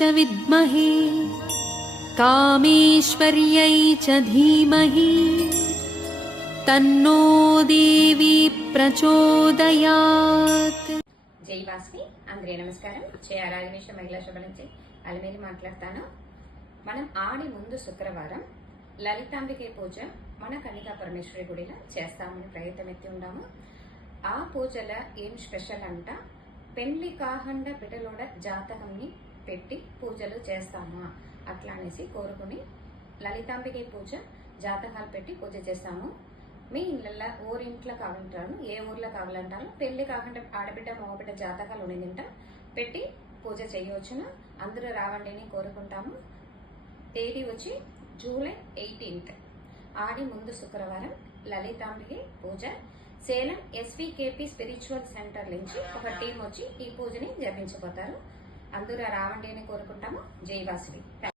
च विद्महे कामेश्वर्यै च धीमहि तन्नो देवी प्रचोदयात्। జై వాస్వి అందరికీ నమస్కారం. జై ఆరాధనేశ్వ మహిళా శుభ నుంచి అలమేలి మాట్లాడతాను. మనం ఆడి ముందు శుక్రవారం లలితాంబికే పూజ మన కన్నికా పరమేశ్వరి గుడిలో చేస్తామని ప్రయత్నం ఎత్తి ఉన్నాము. ఆ పూజల ఏం స్పెషల్ అంట, పెళ్లి కాహండ బిడ్డలోడ జాతకంని పెట్టి పూజలు చేస్తామా అట్లా అనేసి కోరుకుని లలితాంబికే పూజ జాతకాలు పెట్టి పూజ చేస్తాము. మీ ఇళ్ళల్లో ఊరింట్లో కావాలంటారు, ఏ ఊర్లో కావాలంటారు, పెళ్లి కాకుండా ఆడబిడ్డ మగబిడ్డ జాతకాలు ఉన్నదింట పెట్టి పూజ చేయవచ్చును. అందరూ రావండి అని కోరుకుంటాము. తేదీ వచ్చి జూలై 18 ఆడి ముందు శుక్రవారం లలితాంబికి పూజ. సేలం ఎస్వికేపి స్పిరిచువల్ సెంటర్ నుంచి ఒక టీం వచ్చి ఈ పూజని జరిపించబోతారు. అందరూ రావండి అని కోరుకుంటాము. జై వాసవి.